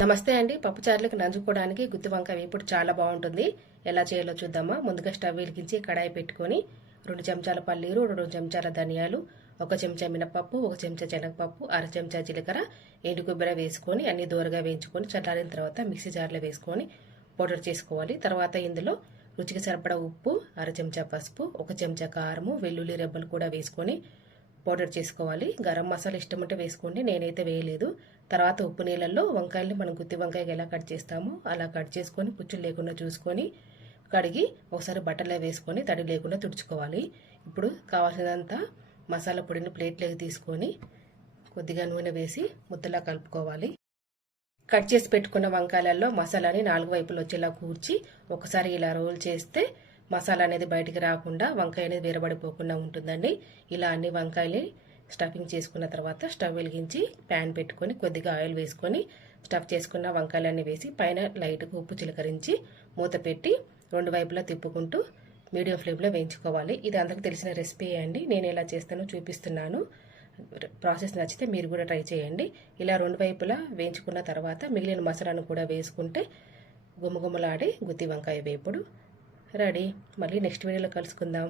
నమస్తే అండి. పప్పుచారులకు నంజుకోవడానికి గుత్తి వంకాయ వేపుడు చాలా బాగుంటుంది. ఎలా చేయాలో చూద్దామా. ముందుగా స్టవ్ వెలిగించి కడాయి పెట్టుకొని 2 చెంచాల పల్లీలు, 2 చెంచాల ధనియాలు, 1 చెంచా మినపప్పు, 1 చెంచా శనగపప్పు, 1/2 చెంచా జీలకర్ర, ఎండు కొబ్బరి వేసుకొని అన్ని దోరగా వేయించుకొని చల్లారిన తర్వాత మిక్సీ జార్లో వేసుకొని పౌడర్ చేసుకోవాలి. తర్వాత ఇందులో రుచికి సరిపడా ఉప్పు, 1/2 చెంచా పసుపు, 1 చెంచా కారము, వెల్లుల్లి రెబ్బలు కూడా వేసుకొని పౌడర్ చేసుకోవాలి. గరం మసాలా ఇష్టం ఉంటే వేసుకోండి, నేనైతే వేయలేదు. తర్వాత ఉప్పు నీళ్ళల్లో వంకాయల్ని మనం గుత్తి వంకాయకి ఎలా కట్ చేస్తామో అలా కట్ చేసుకొని పుచ్చులు లేకుండా చూసుకొని కడిగి ఒకసారి బట్టలో వేసుకొని తడి లేకుండా తుడుచుకోవాలి. ఇప్పుడు కావాల్సినంత మసాలా పొడిని ప్లేట్లోకి తీసుకొని కొద్దిగా నూనె వేసి ముద్దలా కలుపుకోవాలి. కట్ చేసి పెట్టుకున్న వంకాయలలో మసాలాని 4 వైపులు వచ్చేలా కూర్చి ఒకసారి ఇలా రోల్ చేస్తే మసాలా అనేది బయటికి రాకుండా వంకాయ అనేది వేరబడిపోకుండా ఉంటుందండి. ఇలా అన్ని వంకాయలు స్టఫింగ్ చేసుకున్న తర్వాత స్టవ్ వెలిగించి ప్యాన్ పెట్టుకొని కొద్దిగా ఆయిల్ వేసుకొని స్టఫ్ చేసుకున్న వంకాయలన్నీ వేసి పైన లైట్గా ఉప్పు చిలకరించి మూత పెట్టి 2 వైపులా తిప్పుకుంటూ మీడియం ఫ్లేమ్లో వేయించుకోవాలి. ఇది అందరికి తెలిసిన రెసిపీ అండి. నేను ఎలా చేస్తానో చూపిస్తున్నాను. ప్రాసెస్ నచ్చితే మీరు కూడా ట్రై చేయండి. ఇలా 2 వైపులా వేయించుకున్న తర్వాత మిగిలిన మసాలాను కూడా వేసుకుంటే గుమగుమలాడే గుత్తి వంకాయ వేపుడు రెడీ. మళ్ళీ నెక్స్ట్ వీడియోలో కలుసుకుందాం.